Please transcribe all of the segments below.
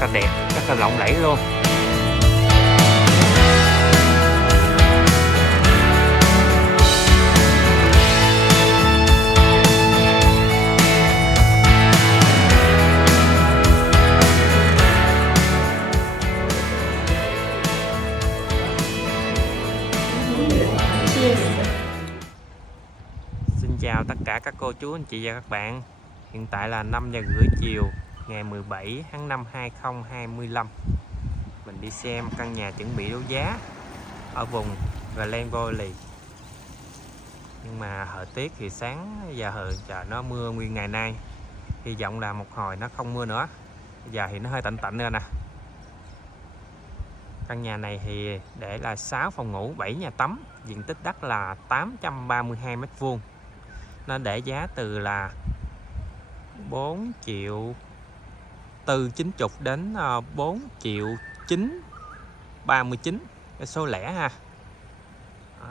là đẹp, rất là lộng lẫy luôn. Xin chào tất cả các cô chú anh chị và các bạn. Hiện tại là 5 giờ rưỡi chiều ngày 17 tháng 5 2025. Mình đi xem căn nhà chuẩn bị đấu giá ở vùng Glen Waverley. Nhưng mà thời tiết thì sáng giờ trời nó mưa nguyên ngày nay. Hy vọng là một hồi nó không mưa nữa. Bây giờ thì nó hơi tạnh tạnh nữa nè. Căn nhà này thì để là 6 phòng ngủ, 7 nhà tắm, diện tích đất là 832 m². Nó để giá từ là 4 triệu 490 đến 4 triệu 939, cái số lẻ ha. Đó.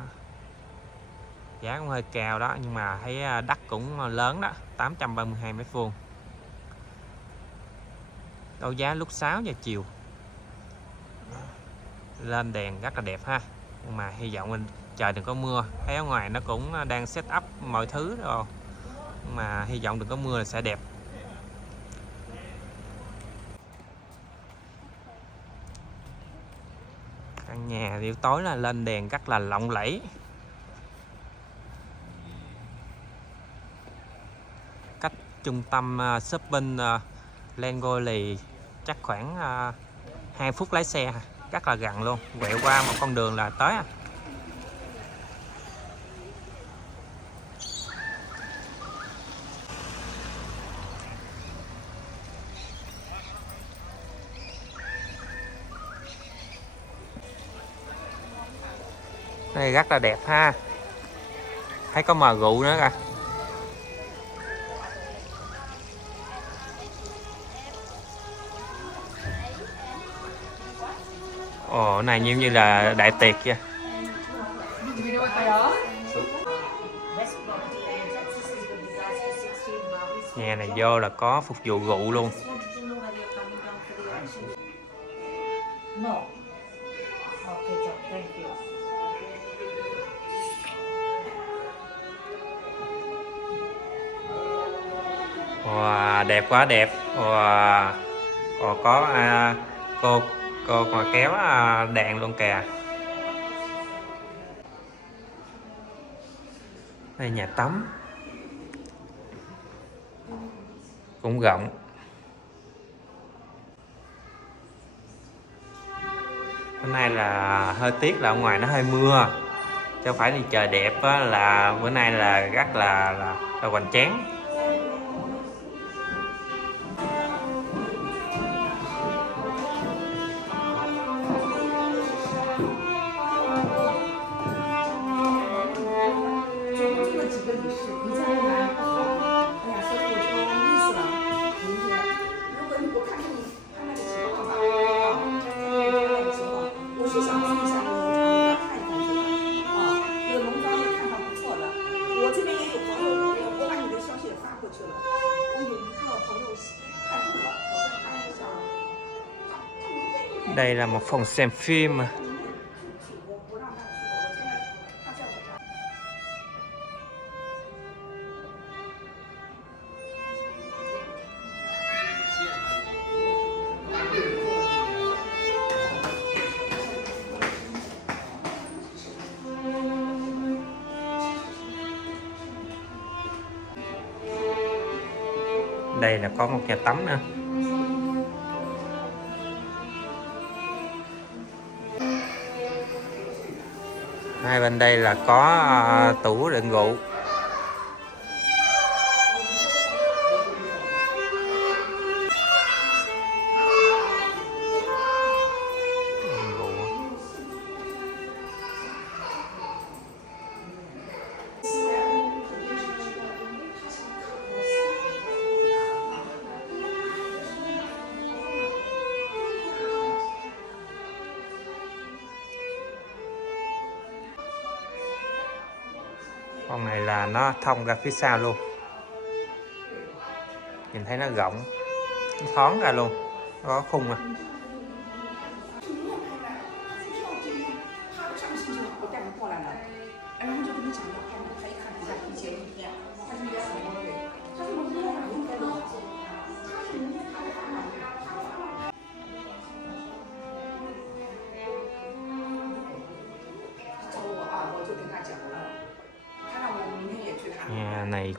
Giá cũng hơi cao đó, nhưng mà thấy đất cũng lớn đó, 832 m². Đấu giá lúc 6 giờ chiều. Lên đèn rất là đẹp ha. Nhưng mà hy vọng mình trời đừng có mưa. Thấy ở ngoài nó cũng đang set up mọi thứ rồi. Nhưng mà hy vọng đừng có mưa là sẽ đẹp. Căn nhà buổi tối là lên đèn rất là lộng lẫy. Cách trung tâm shopping Glen Waverley chắc khoảng 2 phút lái xe, rất là gần luôn, quẹo qua một con đường là tới. Đây rất là đẹp ha. Thấy có mờ rượu nữa kìa. Ồ, này như là đại tiệc kia. Nhà này vô là có phục vụ rượu luôn. Wow, đẹp quá đẹp. Wow. Còn có cô còn kéo đèn luôn kìa. Đây nhà tắm cũng rộng. Hôm nay là hơi tiếc là ở ngoài nó hơi mưa, chứ không phải đi trời đẹp á, là bữa nay là rất là hoành tráng. Đây là một phòng xem phim. Đây là có một nhà tắm nữa. Hai bên đây là có tủ đựng rượu. Con này là nó thông ra phía sau luôn, nhìn thấy nó rộng, nó thoáng ra luôn. Có khung à. Nhà này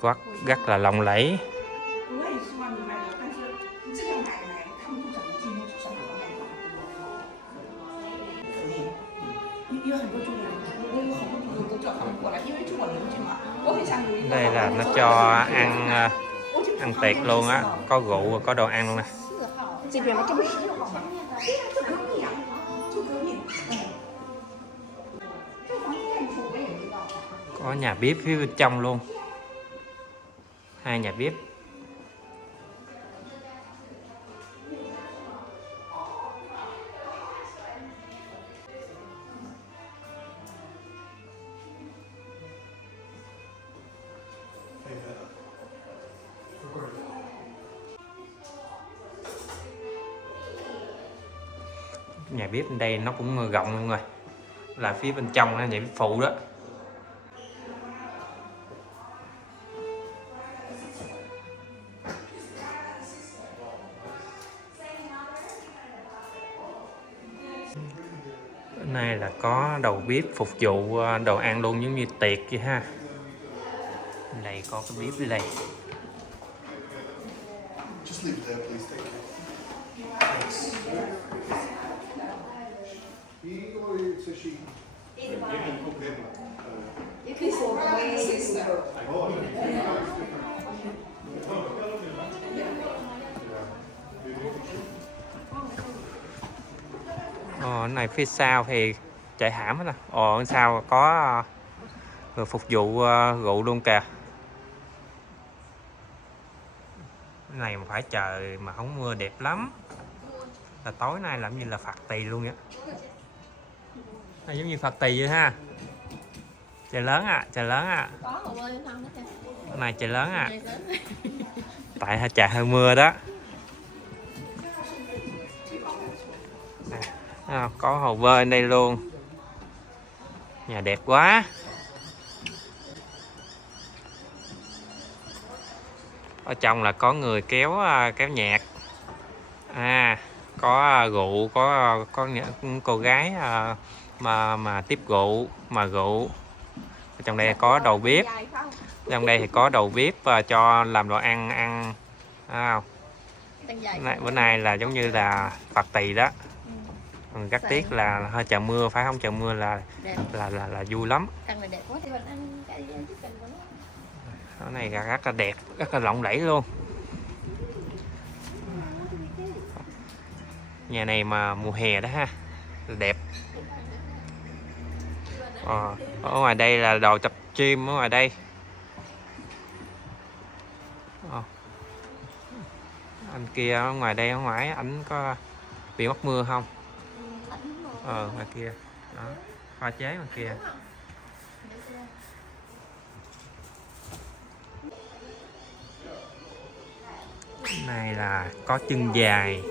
rất là lộng lẫy. Đây là nó cho ăn tiệc luôn á, có rượu và có đồ ăn luôn nè. Có nhà bếp phía bên trong luôn, 2 nhà bếp. Nhà bếp bên đây nó cũng rộng luôn rồi, là phía bên trong là nhà bếp phụ đó. Bên này là có đầu bếp phục vụ đồ ăn luôn, giống như tiệc vậy ha. Bên đây có cái bếp ở đây. Cái này phía sau thì chạy hãm hết nè. Sau có người phục vụ rượu luôn kìa. Cái này mà phải trời mà không mưa đẹp lắm. Là tối nay làm như là phạt tì luôn á. Nó giống như phạt tì vậy ha. Trời lớn à, trời lớn à. Cái này trời lớn à. Tại trời hơi mưa đó. Có hồ bơi đây luôn. Nhà đẹp quá. Ở trong là có người kéo nhạc. Có rượu, có những cô gái mà tiếp rượu, mà rượu. Ở trong đây có đầu bếp. Trong đây thì có đầu bếp cho làm đồ ăn. Bữa nay là giống như là phạt tì đó. Rất tiếc là hơi trời mưa, phải không? Trời mưa là vui lắm. Cái này rất là đẹp, rất là lộng lẫy luôn. Nhà này mà mùa hè đó ha, đẹp. Ở ngoài đây là đồ tập gym ở ngoài đây. Anh kia ở ngoài đây, ở ngoài ảnh có bị mắc mưa không? Ngoài kia đó, pha chế ngoài kia. Này là có chân dài.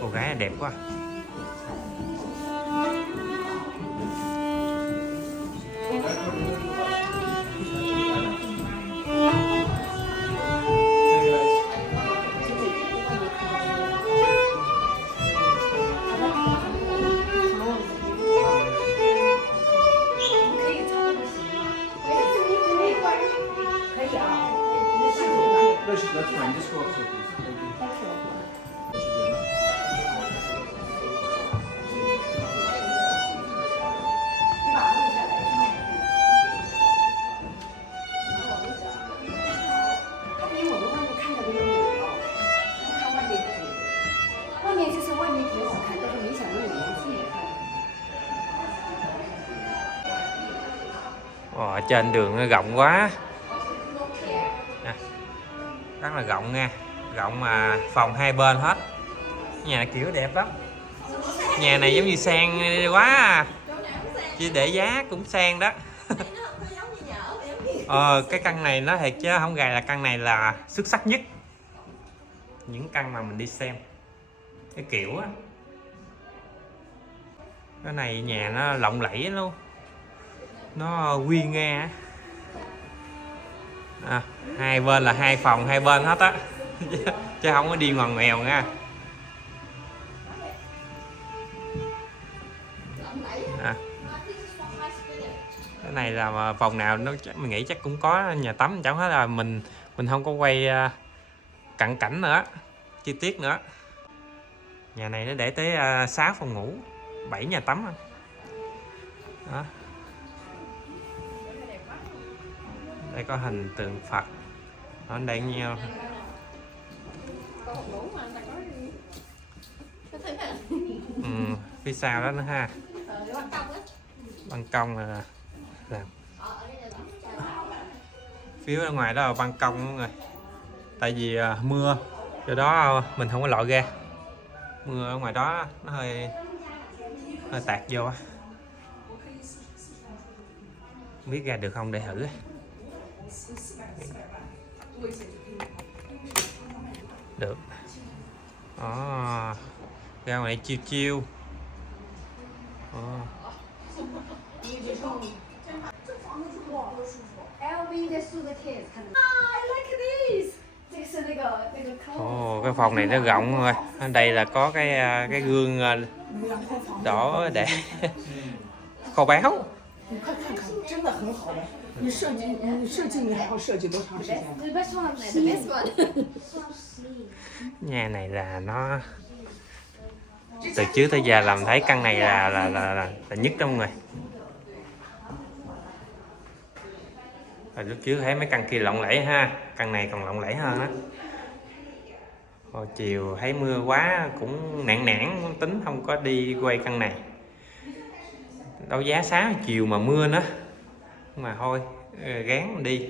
Cô gái đẹp quá. That's fine. Just go upstairs, please. Thank you. Trên đường nó rộng quá. rất là rộng nha, rộng mà phòng hai bên hết. Nhà này kiểu đẹp lắm, nhà này giống như sang quá à. Chỉ để giá cũng sang đó. Cái căn này nó thiệt chứ không gài là căn này là xuất sắc nhất những căn mà mình đi xem. Cái kiểu á, cái này nhà nó lộng lẫy luôn, nó uy nga á. Hai bên là hai phòng hai bên hết á. Chứ không có đi ngoằn ngoèo nha. Cái này là phòng nào nó mình nghĩ chắc cũng có nhà tắm, chẳng hết là mình không có quay cận cảnh nữa, chi tiết nữa. Nhà này nó để tới 6 phòng ngủ, 7 nhà tắm đó. Đây có hình tượng Phật ở đây nhau. Phía sau đó nữa ha, ban công là phía ở ngoài đó là ban công mọi người. Tại vì mưa do đó mình không có lội ra, mưa ở ngoài đó nó hơi tạt vô á, không biết ra được không để thử. Được đó, ra ngoài đây chiêu chiêu. Cái phòng này nó rộng rồi. Ở đây là có cái gương đỏ để kho báo. Nhà này là nó từ trước tới giờ làm thấy căn này là nhất đó mọi người. Rồi lúc trước thấy mấy căn kia lộng lẫy ha, căn này còn lộng lẫy hơn á. Hồi chiều thấy mưa quá cũng nản tính không có đi quay căn này. Đấu giá 6 chiều mà mưa nữa, mà thôi gán đi.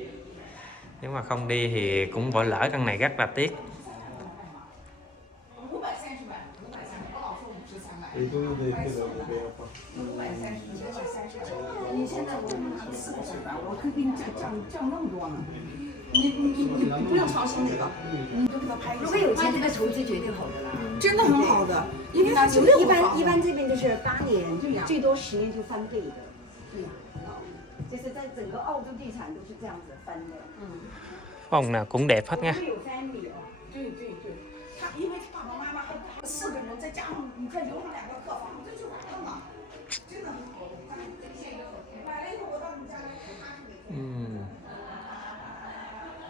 Nếu mà không đi thì cũng bỏ lỡ căn này, rất là tiếc. Phòng nào cũng đẹp hết nha.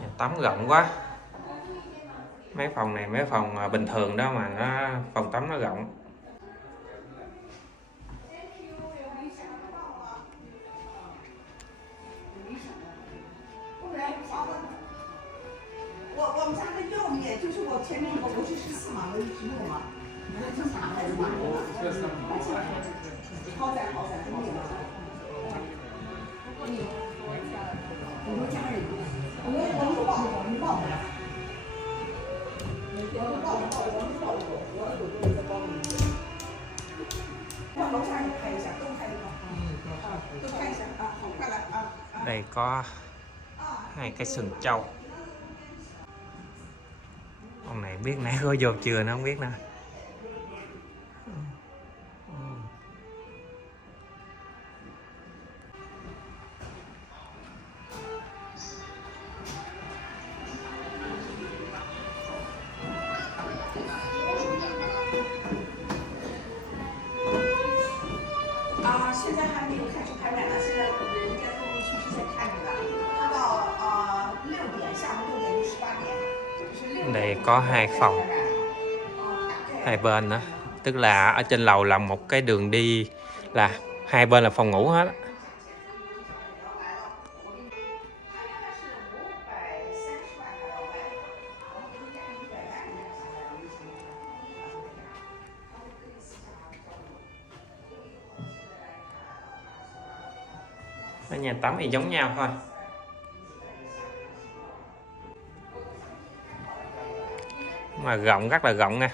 Nhà tắm rộng quá. Mấy phòng này mấy phòng bình thường đó mà nó phòng tắm nó rộng. Đây có hai cái sừng trâu. Con này biết nãy có vô chưa nó không biết nữa. Đây có hai phòng hai bên nữa, tức là ở trên lầu là một cái đường đi, là hai bên là phòng ngủ hết. Ở nhà tắm thì giống nhau thôi. Mà rộng, rất là rộng nha.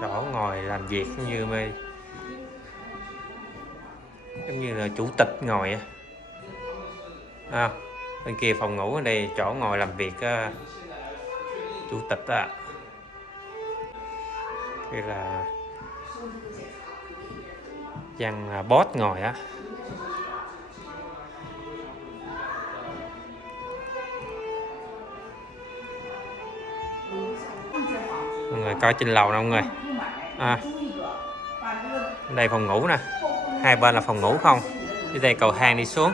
Chỗ ngồi làm việc giống như là chủ tịch ngồi á. Bên kia phòng ngủ, ở đây chỗ ngồi làm việc chủ tịch á. Đây là văn boss ngồi á. Mọi người coi trên lầu nè mọi người. Đây phòng ngủ nè, hai bên là phòng ngủ không. Dưới đây cầu thang đi xuống.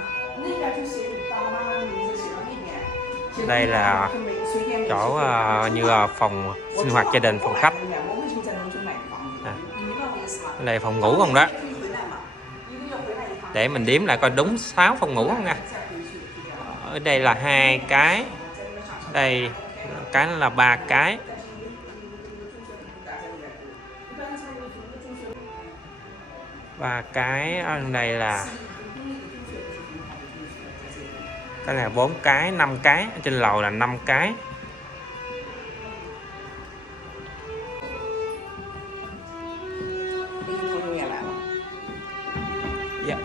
Đây là chỗ như là phòng sinh hoạt gia đình, phòng khách. Đây phòng ngủ không đó. Để mình đếm lại coi đúng 6 phòng ngủ không nha. Ở đây là 2 cái. Đây cái là 3 cái. Và cái ở đây là cái này 4 cái, 5 cái, ở trên lầu là 5 cái. Yeah.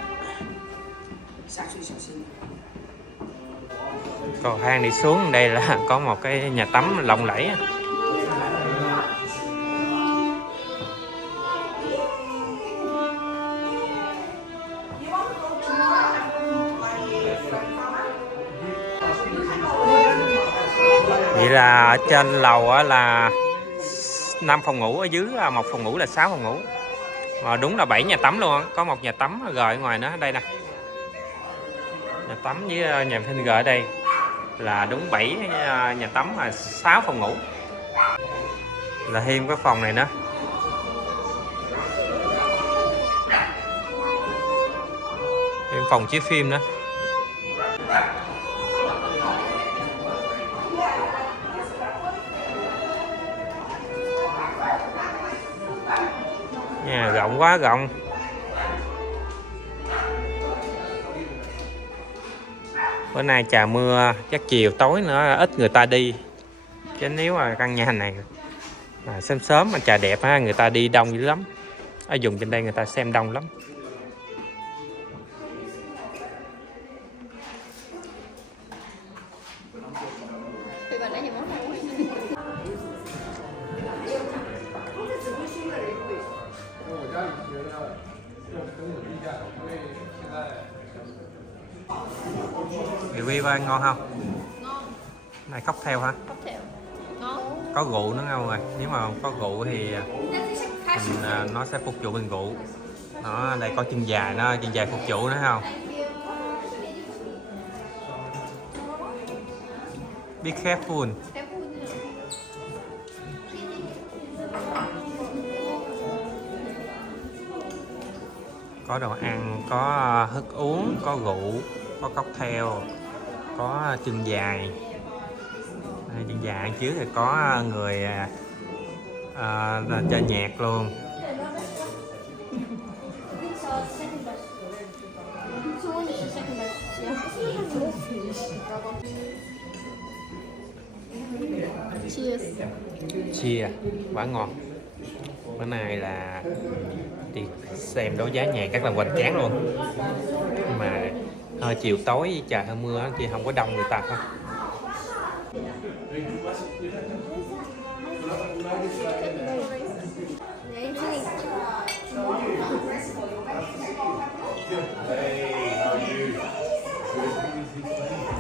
Cầu thang đi xuống, đây là có một cái nhà tắm lộng lẫy. Vậy là ở trên lầu là 5 phòng ngủ, ở dưới là 1 phòng ngủ là 6 phòng ngủ. Mà đúng là 7 nhà tắm luôn, có một nhà tắm rồi ở ngoài nữa, đây nè. Nhà tắm với nhà vệ sinh ở đây là đúng 7 nhà tắm và 6 phòng ngủ. Là thêm cái phòng này nữa. Thêm phòng chiếu phim nữa. Nhà rộng quá rộng. Bữa nay trời mưa, chắc chiều tối nữa ít người ta đi. Chứ nếu mà căn nhà này sớm sớm mà trời đẹp ha, người ta đi đông dữ lắm. Ở vùng trên đây người ta xem đông lắm. Review ơi, ngon không? Ngon. Này cocktail hả? Cocktail. Ngon. Có rượu nữa không rồi? Nếu mà không có rượu thì nó sẽ phục vụ bên rượu. Đó, đây có chân dài nó, chân dài phục vụ nữa không? Be careful. Có đồ ăn, có thức uống, có rượu, có cocktail, có chân dài. Đây, chân dài trước thì có người chơi nhạc luôn. Cheers, quá ngon. Bữa nay là đi xem đấu giá nhạc rất là hoành tráng luôn. Nhưng mà hơi chiều tối trời hơi mưa chứ không có đông người ta thôi.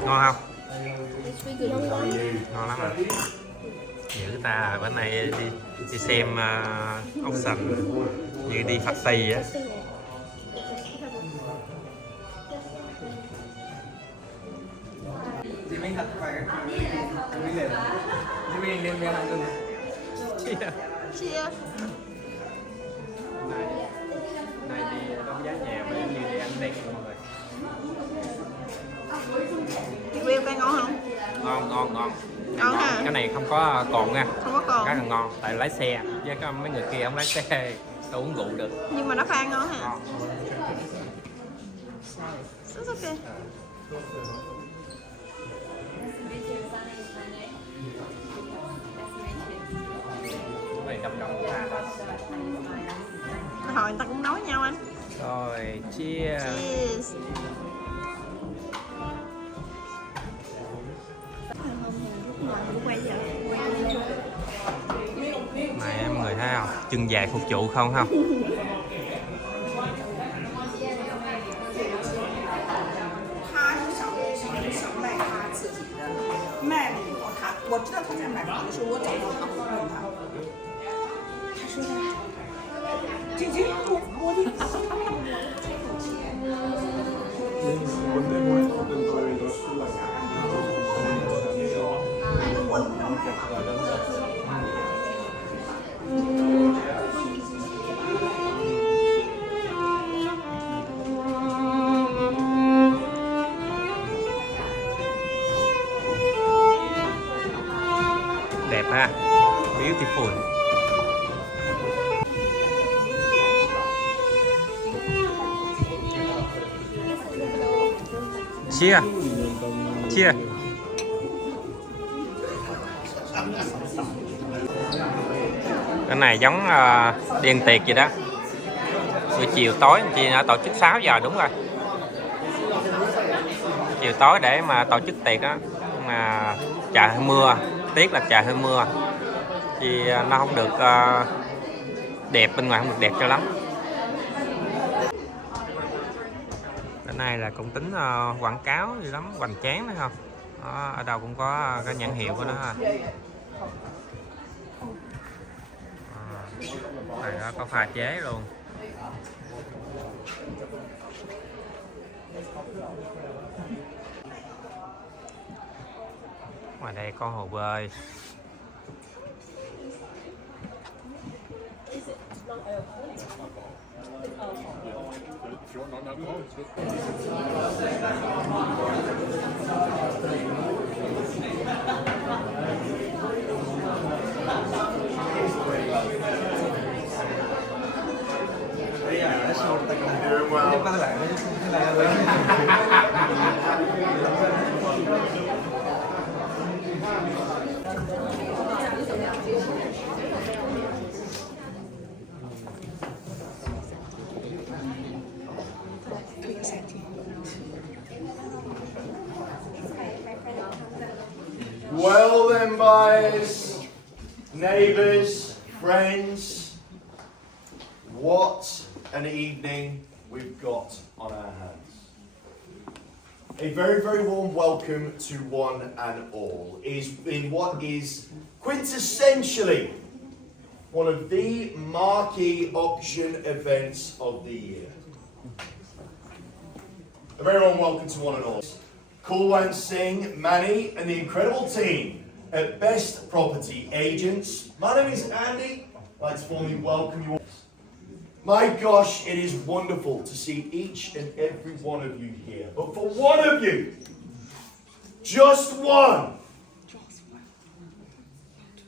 Ngon không? Ngon lắm à. Những ta bữa nay đi xem auction như đi phạt tì á. Này đi đấu giá nhà mà như đi ăn đẹp mọi người. Review cái ngon không? Ngon. Ngon ha. Cái này không có cồn nha. Không có cồn. Rất là ngon. Tại lái xe với cái mấy người kia không lái xe đâu uống rượu được. Nhưng mà nó pha ngon ha. Ngon. It's okay. Cái này 5 đồng. Hồi người ta cũng nói nhau anh. Rồi, cheers. Cheers. Này em người thấy không? Chân dài phục vụ không không? 我知道他在买房的时候，我找到他，我问他，他说的，姐姐，我的。 Đẹp ha. Beautiful. Cheers. Cheers. Cái này giống đi ăn tiệc vậy đó. Buổi chiều tối anh chị đã tổ chức 6 giờ đúng rồi. Chiều tối để mà tổ chức tiệc á, mà trời hơi mưa, tiếc là trời hơi mưa, thì nó không được đẹp, bên ngoài không được đẹp cho lắm. Cái này là cũng tính quảng cáo gì lắm, hoành tráng đấy không? Đó, ở đâu cũng có cái nhãn hiệu của nó ha. Này đó có pha chế luôn. Ngoài đây có hồ bơi. Well then, boys, neighbours, friends, what an evening we've got on our hands. A very, very warm welcome to one and all in what is quintessentially one of the marquee auction events of the year. A very warm welcome to one and all. Cool Singh, Manny, and the incredible team at Best Property Agents. My name is Andy. I'd like to formally welcome you all. My gosh, it is wonderful to see each and every one of you here. But for one of you, just one,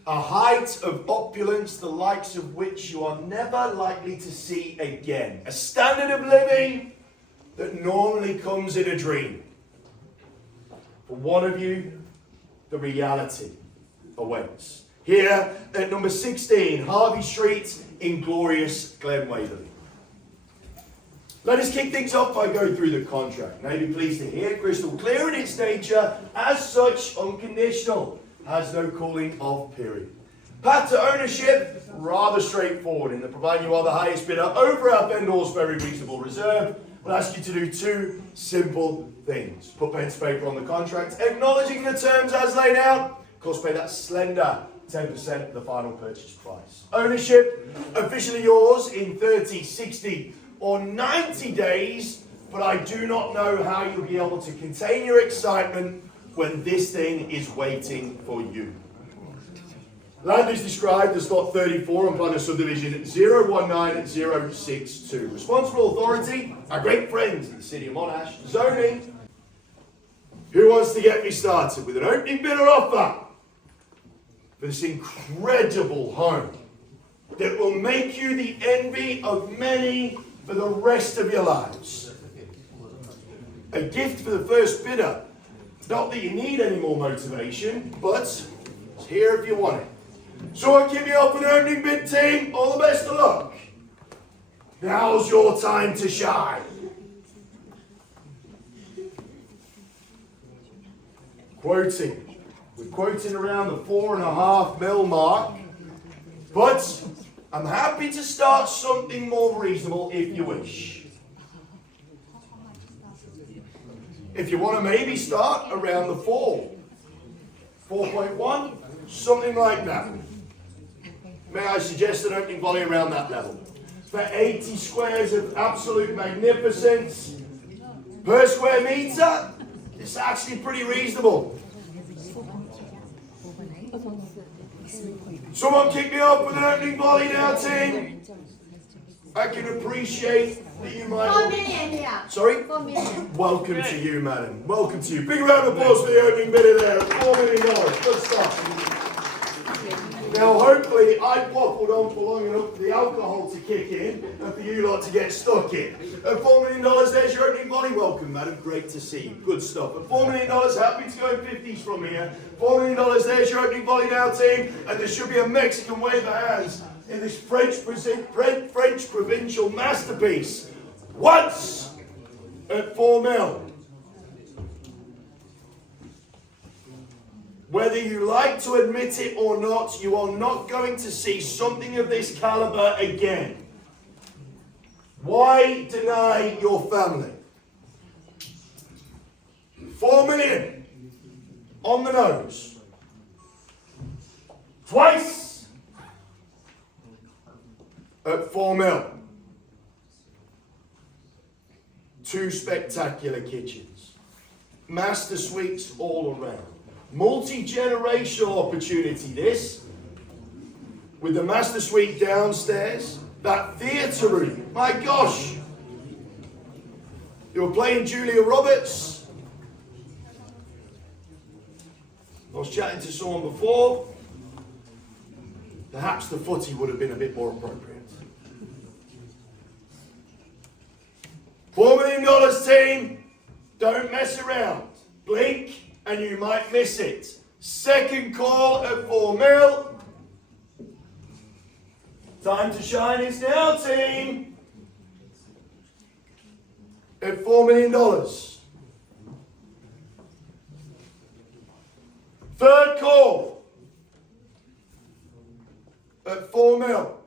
a height of opulence the likes of which you are never likely to see again. A standard of living that normally comes in a dream. For one of you, the reality awaits. Here at number 16, Harvie Street in glorious Glen Waverley. Let us kick things off by going through the contract. Now you'll be pleased to hear, crystal clear in its nature, as such unconditional, has no cooling off period. Path to ownership, rather straightforward in that providing you are the highest bidder over our vendor's very reasonable reserve, we'll ask you to do two simple things. Put pen to paper on the contract, acknowledging the terms as laid out. Of course, pay that slender 10% of the final purchase price. Ownership, officially yours in 30, 60 or 90 days, but I do not know how you'll be able to contain your excitement when this thing is waiting for you. Land is described as Lot 34 on plan of subdivision 019062. Responsible authority, our great friends at the City of Monash. Zoning, Who wants to get me started with an opening bid or offer for this incredible home that will make you the envy of many for the rest of your lives? A gift for the first bidder. Not that you need any more motivation, but it's here if you want it. So I'll give you up an opening bid, team. All the best of luck. Now's your time to shine. Quoting. We're quoting around the 4.5 mil mark, but I'm happy to start something more reasonable if you wish. If you want to maybe start around the 4.1, something like that. May I suggest an opening volley around that level? For 80 squares of absolute magnificence per square metre, it's actually pretty reasonable. Someone kick me off with an opening volley now, team. I can appreciate that you might... 4 million here. Sorry? 4 million. Welcome to you, madam. Welcome to you. Big round of applause for the opening bidder there. $4 million. Good stuff. Now, hopefully, I waffled on for long enough for the alcohol to kick in and for you lot to get stuck in. At $4 million, there's your opening volley. Welcome, madam. Great to see you. Good stuff. At $4 million, happy to go in 50s from here. $4 million, there's your opening volley now, team. And there should be a Mexican wave of hands in this French provincial masterpiece. Once at 4 mil. Whether you like to admit it or not, you are not going to see something of this caliber again. Why deny your family? 4 million on the nose. Twice at 4 mil. 2 spectacular kitchens. Master suites all around. Multi-generational opportunity this. With the master suite downstairs. That theatre room. My gosh. You were playing Julia Roberts. I was chatting to someone before. Perhaps the footy would have been a bit more appropriate. $4 million, team. Don't mess around. Blink and you might miss it. Second call at 4 mil. Time to shine is now, team. At $4 million. Third call at 4 mil.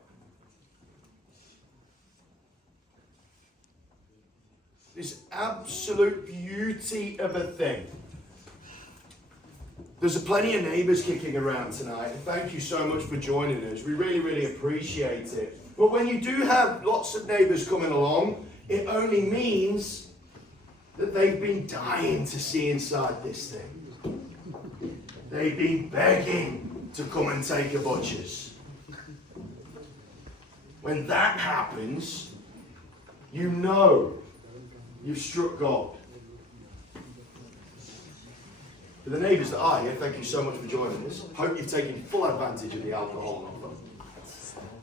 This absolute beauty of a thing. There's plenty of neighbours kicking around tonight, and thank you so much for joining us. We really, really appreciate it. But when you do have lots of neighbours coming along, it only means that they've been dying to see inside this thing. They've been begging to come and take a butcher's. When that happens, you know you've struck gold. For the neighbours that are here, thank you so much for joining us. Hope you've taken full advantage of the alcohol offer.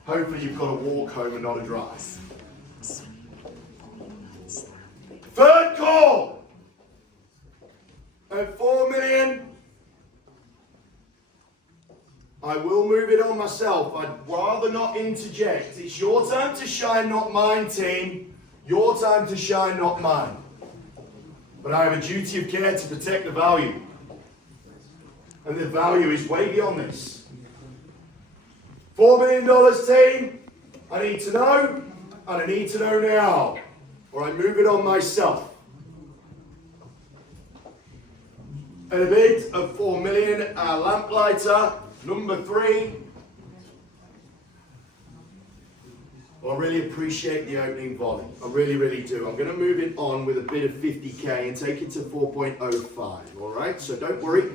Hopefully you've got a walk home and not a drive. Third call at 4 million. I will move it on myself. I'd rather not interject. It's your time to shine, not mine, team. Your time to shine, not mine. But I have a duty of care to protect the value. And the value is way beyond this. $4 million, team. I need to know, and I need to know now, or I move it on myself. And a bid of 4 million, our lamplighter, number 3. Well, I really appreciate the opening volley. I really, really do. I'm going to move it on with a bid of 50k and take it to 4.05. All right? So don't worry.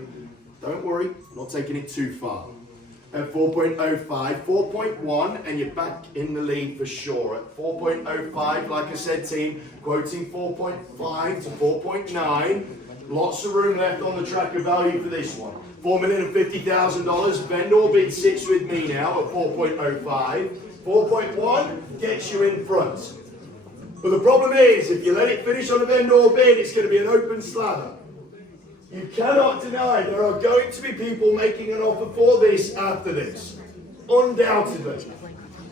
Don't worry. I'm not taking it too far. At 4.05, 4.1, and you're back in the lead for sure. At 4.05, like I said, team, quoting 4.5 to 4.9. Lots of room left on the tracker value for this one. $4,050,000. Vendor bid sits with me now at 4.05. 4.1 gets you in front. But the problem is, if you let it finish on a vendor bid, it's going to be an open slather. You cannot deny there are going to be people making an offer for this after this. Undoubtedly.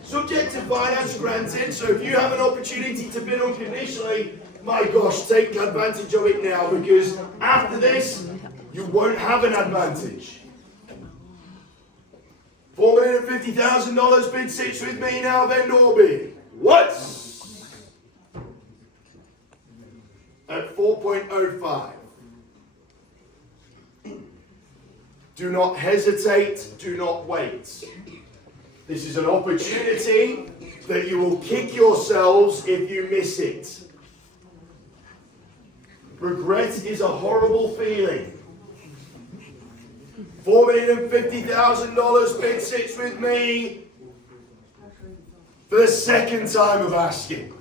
Subject to finance granted, so if you have an opportunity to bid unconditionally, my gosh, take advantage of it now, because after this, you won't have an advantage. $4,050,000 bid sits with me now, vendor bid. What? At 4.05. Do not hesitate, do not wait. This is an opportunity that you will kick yourselves if you miss it. Regret is a horrible feeling. $4,050,000 bid sits with me for the second time of asking.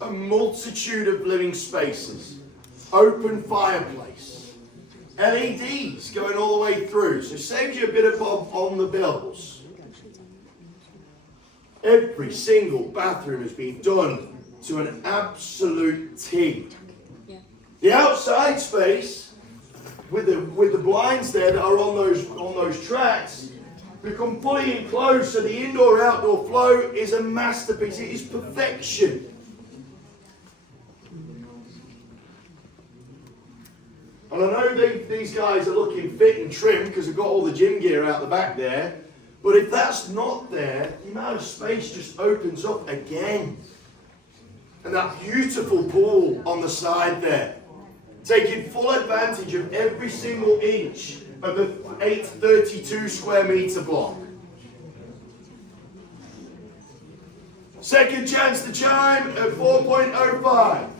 A multitude of living spaces, open fireplace, LEDs going all the way through, so it saves you a bit of bob on the bills. Every single bathroom has been done to an absolute T. The outside space, with the blinds there that are on those tracks, become fully enclosed, so the indoor-outdoor flow is a masterpiece. It is perfection. And I know these guys are looking fit and trim because they've got all the gym gear out the back there. But if that's not there, the amount of space just opens up again. And that beautiful pool on the side there. Taking full advantage of every single inch of the 832 square metre block. Second chance to chime at 4.05.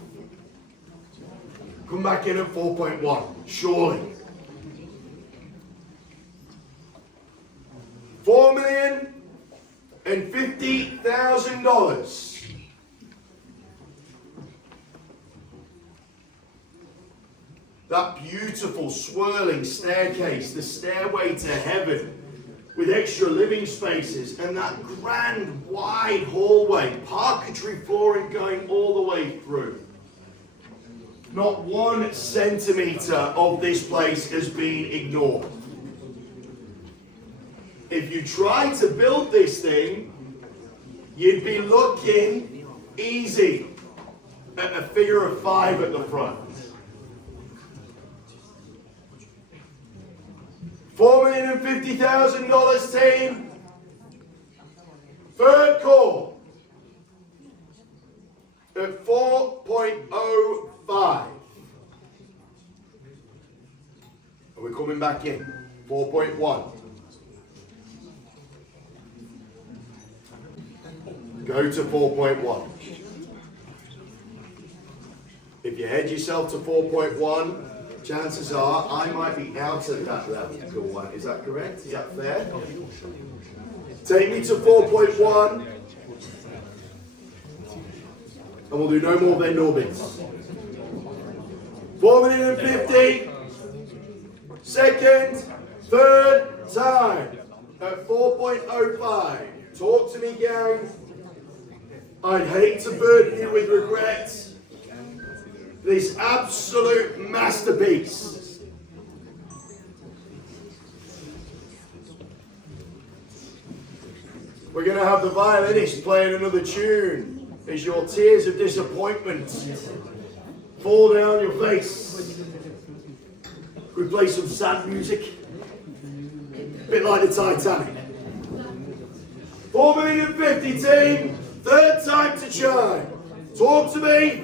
Come back in at 4.1, surely. $4,050,000. That beautiful swirling staircase, the stairway to heaven, with extra living spaces, and that grand wide hallway, parquetry flooring going all the way through. Not 1 centimetre of this place has been ignored. If you try to build this thing, you'd be looking easy at a figure of 5 at the front. $4,050,000 team. Third call at 4.05. And we're coming back in. 4.1. Go to 4.1. If you head yourself to 4.1, chances are I might be out at that level. One. Is that correct? Is that fair? Take me to 4.1. And we'll do no more vendor bids. $4,050,000. Second, third time at 4.05. Talk to me, gang. I'd hate to burden you with regret. This absolute masterpiece. We're going to have the violinist playing another tune as your tears of disappointment fall down your face. We play some sad music, a bit like the Titanic. $4,050,000 team, third time to chime. Talk to me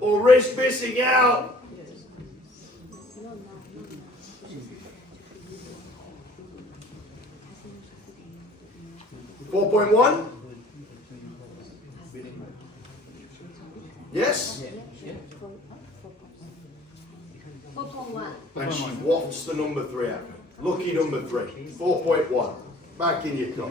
or risk missing out. $4.1? Yes? And she wafts the number 3 out. Lucky number 3. 4.1. Back in your cup.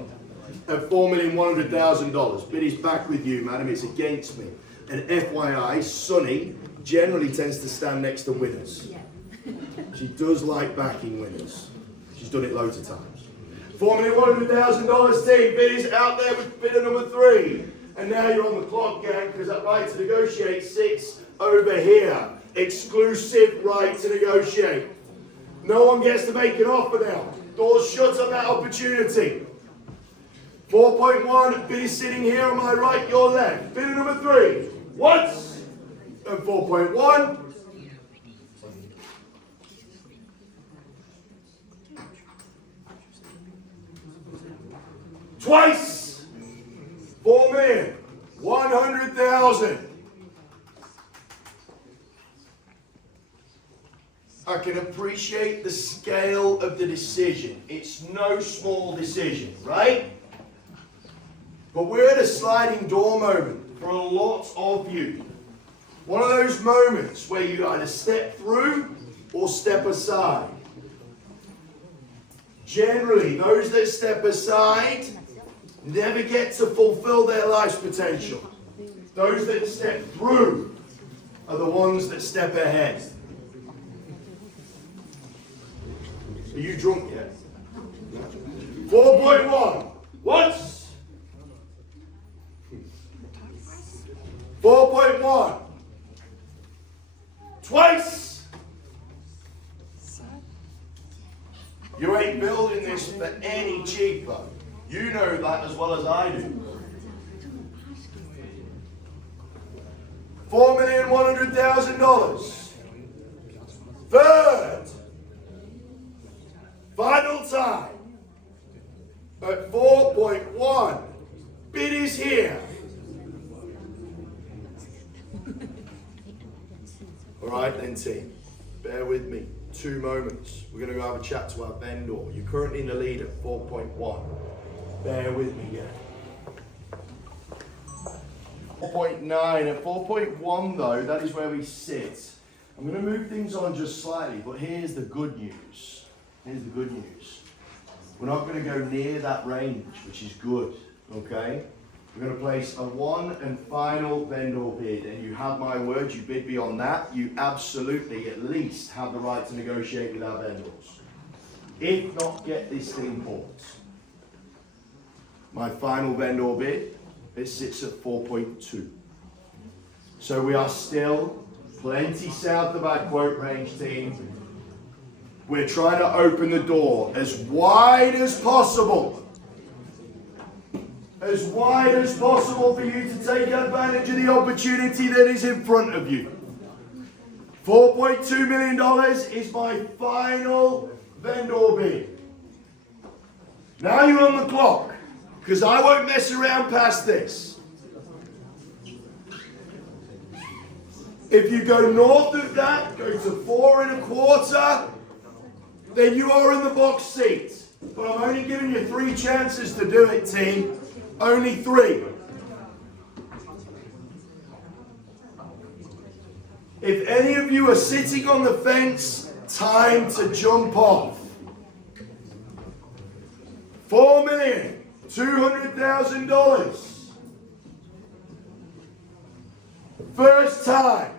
At $4,100,000. Bid is back with you, madam. It's against me. And FYI, Sonny generally tends to stand next to winners. She does like backing winners. She's done it loads of times. $4,100,000 team. Bid is out there with bidder number 3. And now you're on the clock, gang, because that right to negotiate sits over here. Exclusive right to negotiate. No one gets to make an offer now. Doors shut on that opportunity. 4.1, bid is sitting here on my right, your left. Bidder number 3. Once. And 4.1. Twice. 4,100,000. I can appreciate the scale of the decision. It's no small decision, right? But we're at a sliding door moment for a lot of you. One of those moments where you either step through or step aside. Generally, those that step aside never get to fulfill their life's potential. Those that step through are the ones that step ahead. Are you drunk yet? 4.1. Once. 4.1. Twice. You ain't building this for any cheaper. You know that as well as I do. $4,100,000. Third. Final time. At 4.1. Bid is here. All right then, team. Bear with me. 2 moments. We're going to go have a chat to our vendor. You're currently in the lead at 4.1. Bear with me, yeah. 4.9. At 4.1 though, that is where we sit. I'm going to move things on just slightly, but here's the good news. Here's the good news. We're not going to go near that range, which is good, okay? We're going to place a 1 and final vendor bid, and you have my word, you bid beyond that, you absolutely at least have the right to negotiate with our vendors. If not, get this thing bought. My final vendor bid, it sits at 4.2. So we are still plenty south of our quote range, team. We're trying to open the door as wide as possible. As wide as possible for you to take advantage of the opportunity that is in front of you. $4.2 million is my final vendor bid. Now you're on the clock, because I won't mess around past this. If you go north of that, go to 4.25, then you are in the box seat. But I'm only giving you 3 chances to do it, team. Only 3. If any of you are sitting on the fence, time to jump off. $4,200,000. First time.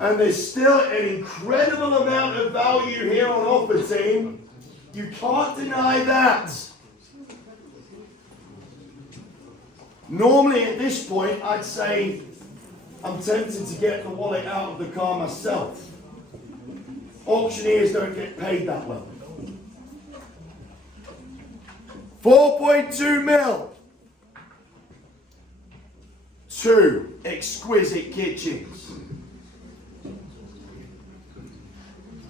And there's still an incredible amount of value here on offer, team. You can't deny that. Normally at this point, I'd say I'm tempted to get the wallet out of the car myself. Auctioneers don't get paid that well. 4.2 mil. 2 exquisite kitchens.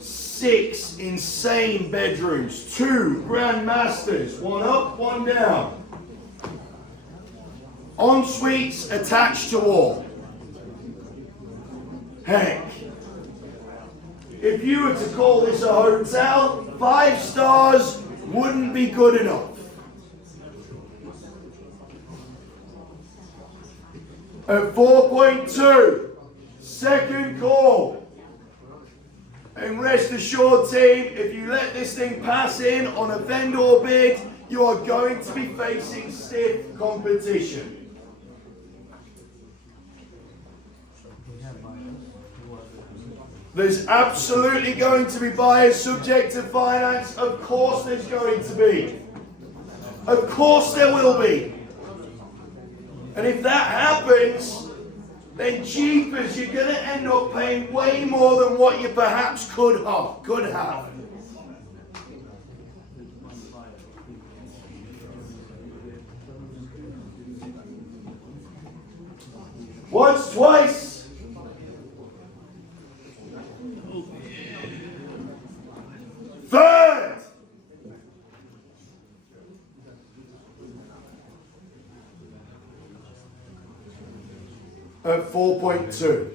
6 insane bedrooms, 2 grand masters, 1 up, 1 down. En suites attached to all. Heck, if you were to call this a hotel, 5 stars wouldn't be good enough. At 4.2, second call. And rest assured, team, if you let this thing pass in on a vendor bid, you are going to be facing stiff competition. There's absolutely going to be buyers subject to finance. Of course there's going to be. Of course there will be. And if that happens, then jeepers, you're going to end up paying way more than what you perhaps could have. Once, twice. Third. At 4.2.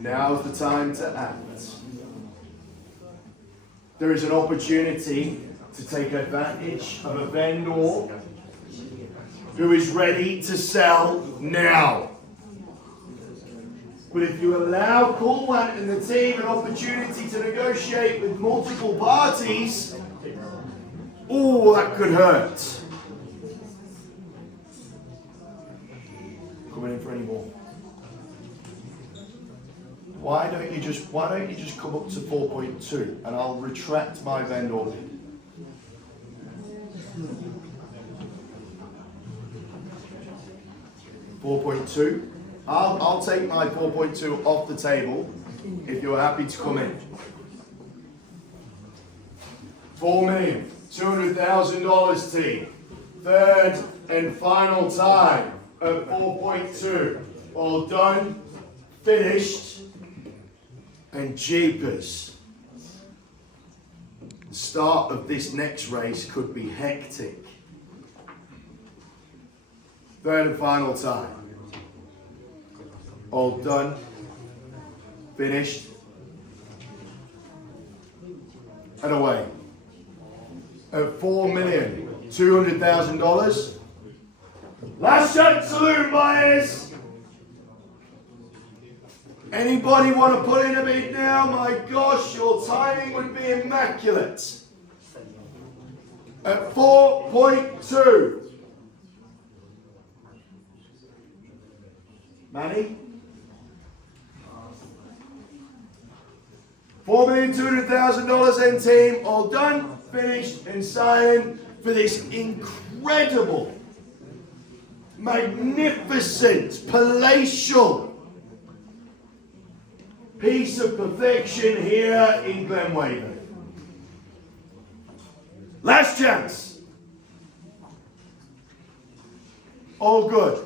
Now's the time to act. There is an opportunity to take advantage of a vendor who is ready to sell now. But if you allow Khủng and the team an opportunity to negotiate with multiple parties, oh, that could hurt. Coming in for any more? Why don't you just come up to 4.2 and I'll retract my vendor bid. $4.2. I'll take my 4.2 off the table if you're happy to come in. $4,200,000 team. Third and final time at 4.2. All done, finished, and jeepers. The start of this next race could be hectic. Third and final time. All done, finished, and away. At $4,200,000. Last chance saloon buyers. Anybody want to put in a bid now? My gosh, your timing would be immaculate. At 4.2. Manny? $4,200,000 and team, all done, finished, and signing for this incredible, magnificent, palatial piece of perfection here in Glen Waverley. Last chance. All good.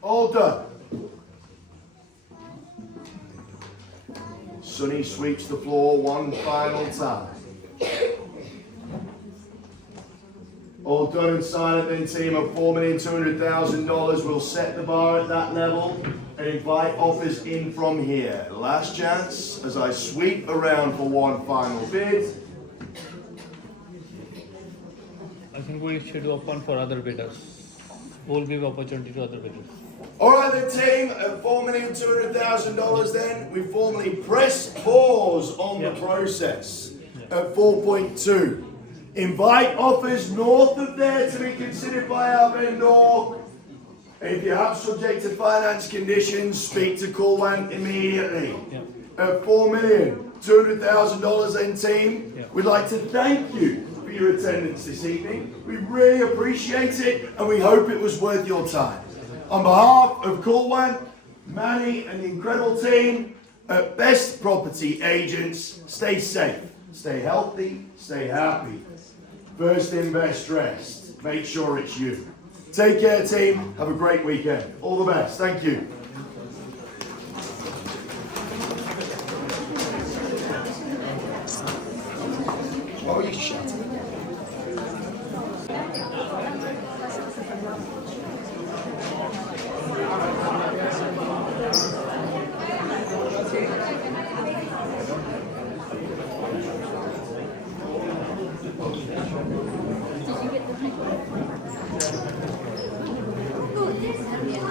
All done. Sonny sweeps the floor one final time. All done and silent then team of $4,200,000 will set the bar at that level and invite offers in from here. Last chance as I sweep around for one final bid. I think we should open for other bidders. We'll give opportunity to other bidders. All right, then, team, at $4,200,000 then, we formally press pause on the process at 4.2. Invite offers north of there to be considered by our vendor. And if you have subject to finance conditions, speak to Khủng immediately. At $4,200,000 then, team, we'd like to thank you for your attendance this evening. We really appreciate it, and we hope it was worth your time. On behalf of Khủng, Manny, and the incredible team at Best Property Agents, stay safe, stay healthy, stay happy. First in, best dressed. Make sure it's you. Take care, team. Have a great weekend. All the best. Thank you. Why were you shouting?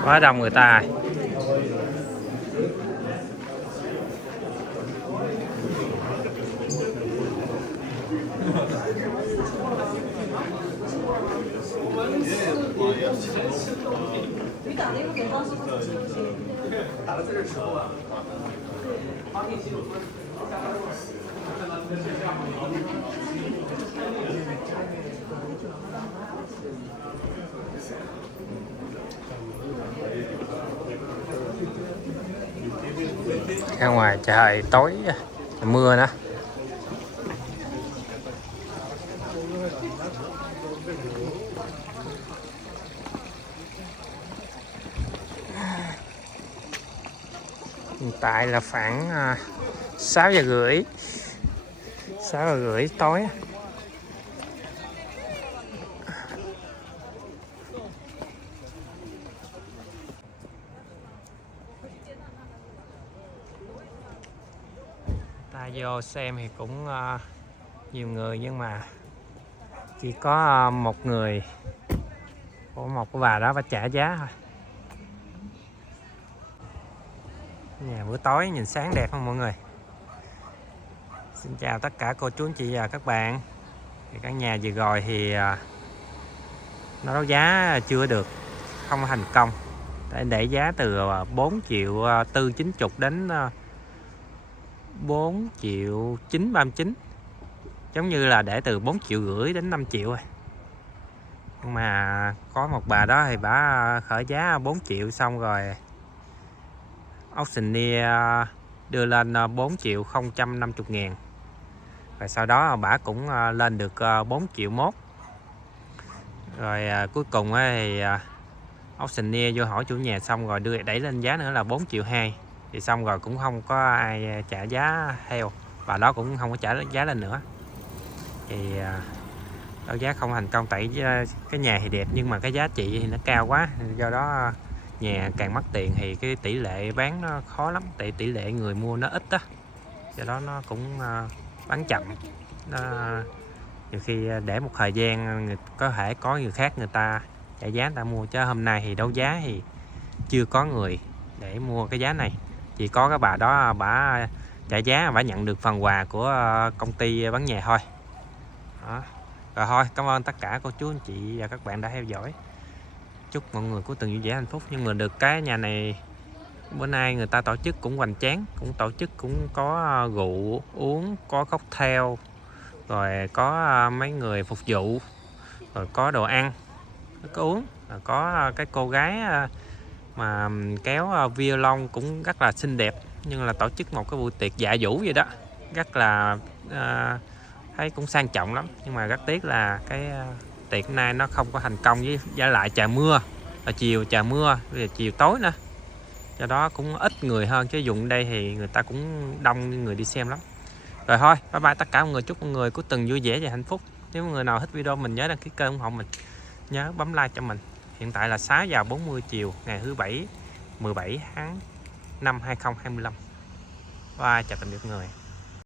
Quá đông người ta. Ra ngoài trời tối mưa nữa. Hiện tại là khoảng 6 giờ rưỡi 6 giờ rưỡi tối. Ta vô xem thì cũng nhiều người, nhưng mà chỉ có một người của một cái bà đó bà trả giá thôi. Nhà bữa tối nhìn sáng đẹp không mọi người. Xin chào tất cả cô chú anh chị và các bạn. Thì căn nhà vừa rồi thì nó đấu giá chưa được, không thành công. Để giá từ 4 triệu 490 đến 4 triệu 939, giống như là để từ 4 triệu rưỡi đến 5 triệu rồi. Nhưng mà có một bà đó thì bà khởi giá 4 triệu, xong rồi auctioneer đưa lên 4 triệu 050 ngàn. Rồi sau đó bà cũng lên được 4 triệu mốt. Rồi cuối cùng thì auctioneer vô hỏi chủ nhà, xong rồi đưa đẩy lên giá nữa là 4 triệu 2. Thì xong rồi cũng không có ai trả giá theo, bà đó cũng không có trả giá lên nữa. Thì đấu giá không thành công, tại cái nhà thì đẹp nhưng mà cái giá trị thì nó cao quá, do đó nhà càng mất tiền thì cái tỷ lệ bán nó khó lắm, tại tỷ lệ người mua nó ít đó, do đó nó cũng bán chậm. Nhiều khi để một thời gian có thể có người khác người ta trả giá người ta mua, chứ hôm nay thì đấu giá thì chưa có người để mua cái giá này. Chỉ có cái bà đó bà trả giá, bà nhận được phần quà của công ty bán nhà thôi đó. Rồi thôi, cảm ơn tất cả cô chú anh chị và các bạn đã theo dõi. Chúc mọi người cuối tuần vui vẻ hạnh phúc. Nhưng mà được cái nhà này bữa nay người ta tổ chức cũng hoành tráng, cũng tổ chức cũng có rượu uống, có cocktail, rồi có mấy người phục vụ, rồi có đồ ăn, có uống, rồi có cái cô gái mà kéo violon cũng rất là xinh đẹp, nhưng là tổ chức một cái buổi tiệc dạ dỗ vậy đó, rất là thấy cũng sang trọng lắm. Nhưng mà rất tiếc là cái tiệc hôm nay nó không có thành công, với lại trời mưa, và chiều trời mưa, bây giờ chiều tối nữa, do đó cũng ít người hơn, chứ dùng đây thì người ta cũng đông người đi xem lắm. Rồi thôi, bye bye tất cả mọi người, chúc mọi người cuối tuần vui vẻ và hạnh phúc. Nếu mọi người nào thích video mình nhớ đăng ký kênh ủng hộ mình, nhớ bấm like cho mình. Hiện tại là 6 giờ 40 chiều ngày thứ Bảy 17 tháng 5 2025. Bye, chào tạm biệt mọi người.